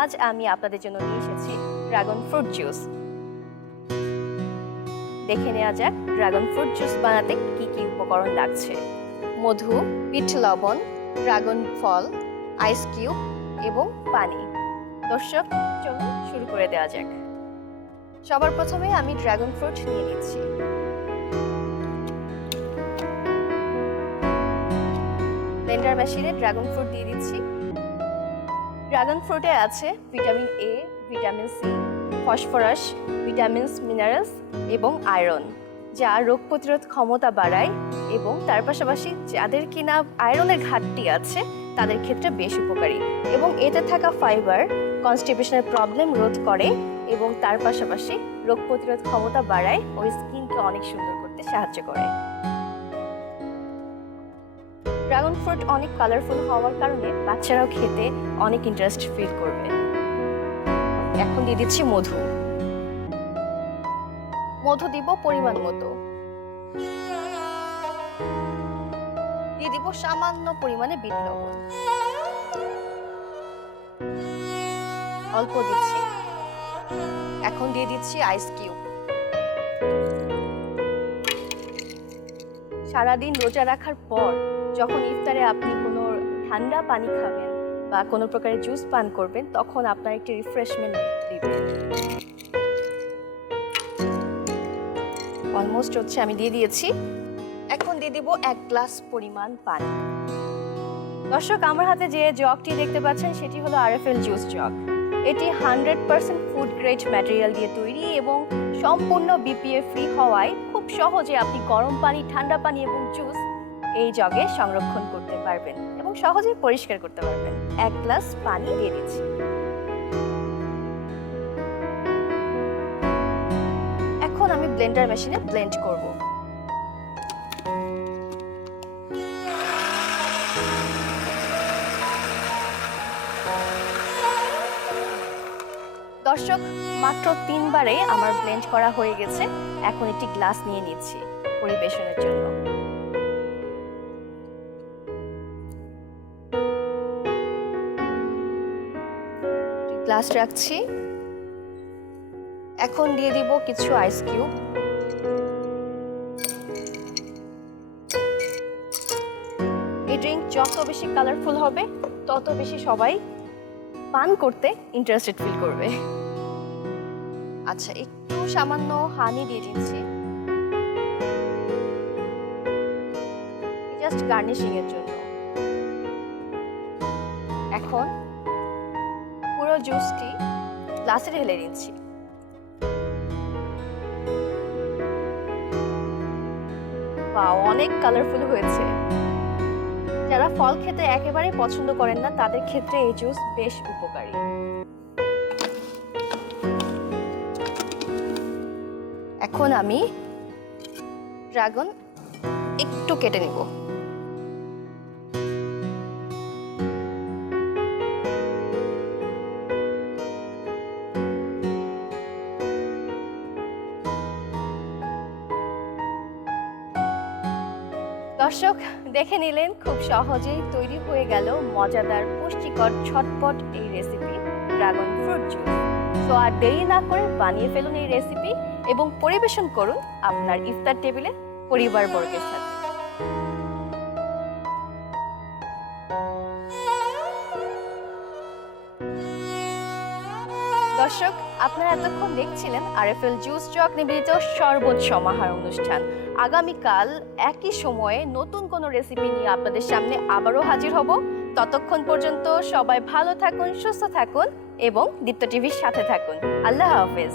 আজ আমি আপনাদের জন্য নিয়ে এসেছি ড্রাগন ফ্রুট জুস। দেখে নেওয়া যাক ড্রাগন ফ্রুট জুস বানাতে কি কি উপকরণ লাগছে। মধু, বিট লবণ, ড্রাগন ফল, আইস কিউব এবং পানি। দর্শক, চলুন শুরু করে দেওয়া যাক। সবার প্রথমে আমি ড্রাগন ফ্রুট নিয়ে নিচ্ছি। ব্লেন্ডার মেশিনে ড্রাগন ফ্রুট দিয়ে দিচ্ছি। ড্রাগন ফ্রুটে আছে vitamin A, vitamin C, phosphorus, vitamins, minerals এবং আয়রন, যা রোগ প্রতিরোধ ক্ষমতা বাড়ায় এবং তার পাশাপাশি যাদের কিনা আয়রনের ঘাটতি আছে তাদের ক্ষেত্রে বেশ উপকারী। এবং এতে থাকা ফাইবার কনস্টিপেশনের প্রবলেম রোধ করে এবং তার পাশাপাশি রোগ প্রতিরোধ ক্ষমতা বাড়ায় ও স্কিনকে অনেক সুন্দর করতে সাহায্য করে। ড্রাগন ফ্রুট অনেক কালারফুল হওয়ার কারণে বাচ্চারাও খেতে অনেক ইন্টারেস্ট ফিল করবে। এখন দিয়ে দিচ্ছি মধু। মধু দিব পরিমাণ মতো। দিয়ে দিব সামান্য পরিমাণে বিট লবণ। অল্প দিচ্ছি। এখন দিয়ে দিচ্ছি আইস কিউব। সারাদিন রোজা রাখার পর যখন ইফতারে আপনি কোনো ঠান্ডা পানি খাবেন বা কোনো প্রকারের জুস পান করবেন, তখন আপনার একটি রিফ্রেশমেন্ট দিবে। অলমোস্ট হচ্ছে, আমি দিয়ে দিয়েছি। এখন দিয়ে দিব 1 গ্লাস পরিমাণ পানি। দর্শক, আমার হাতে যে জগটি দেখতে পাচ্ছেন সেটি হলো আরএফএল জুস জগ। এটি 100% ফুড গ্রেড ম্যাটেরিয়াল দিয়ে তৈরি এবং সম্পূর্ণ বিপিএ ফ্রি হওয়ায় খুব সহজে আপনি গরম পানি, ঠান্ডা পানি এবং জুস এই জগে সংরক্ষণ করতে পারবেন এবং সহজেই পরিষ্কার করতে পারবেন। 1 গ্লাস পানি দিয়ে দিচ্ছি। এখন আমি ব্লেন্ডার মেশিনে ব্লেন্ড করব। দর্শক, মাত্র 3 বারে আমার ব্লেন্ড করা হয়ে গেছে। এখন একটি গ্লাস নিয়ে নিচ্ছি পরিবেশনের জন্য। গ্লাস রাখছি। এখন দিয়ে দিব কিছু আইস কিউব। এই ড্রিঙ্ক যত বেশি কালারফুল হবে তত বেশি সবাই পান করতে ইন্টারেস্টেড ফিল করবে। আচ্ছা, একটু সামান্য হানি দিয়ে দিচ্ছি, জাস্ট গার্নিশিং এর জন্য। এখন পুরো জুসটি গ্লাসে ঢেলে দিচ্ছি। বাহ, অনেক কালারফুল হয়েছে। যারা ফল খেতে একেবারে পছন্দ করেন না তাদের ক্ষেত্রে এই জুস বেশ উপকারী। এখন আমি ড্রাগন একটু কেটে নিব। দর্শক, দেখে নিলেন খুব সহজেই তৈরি হয়ে গেল মজাদার, পুষ্টিকর, ঝটপট এই রেসিপি ড্রাগন ফ্রুট জুস। তো আর দেরি না করে বানিয়ে ফেলুন এই রেসিপি এবং পরিবেশন করুন আপনার ইফতার টেবিলে পরিবারবর্গের সাথে। দর্শক, আপনারা এতক্ষণ দেখছিলেন আরএফএল জুস জগ নিবেদিত শরবত সমাহার অনুষ্ঠান। আগামীকাল একই সময়ে নতুন কোনো রেসিপি নিয়ে আপনাদের সামনে আবারও হাজির হব। ততক্ষণ পর্যন্ত সবাই ভালো থাকুন, সুস্থ থাকুন এবং দীপ্ত টিভির সাথে থাকুন। আল্লাহ হাফেজ।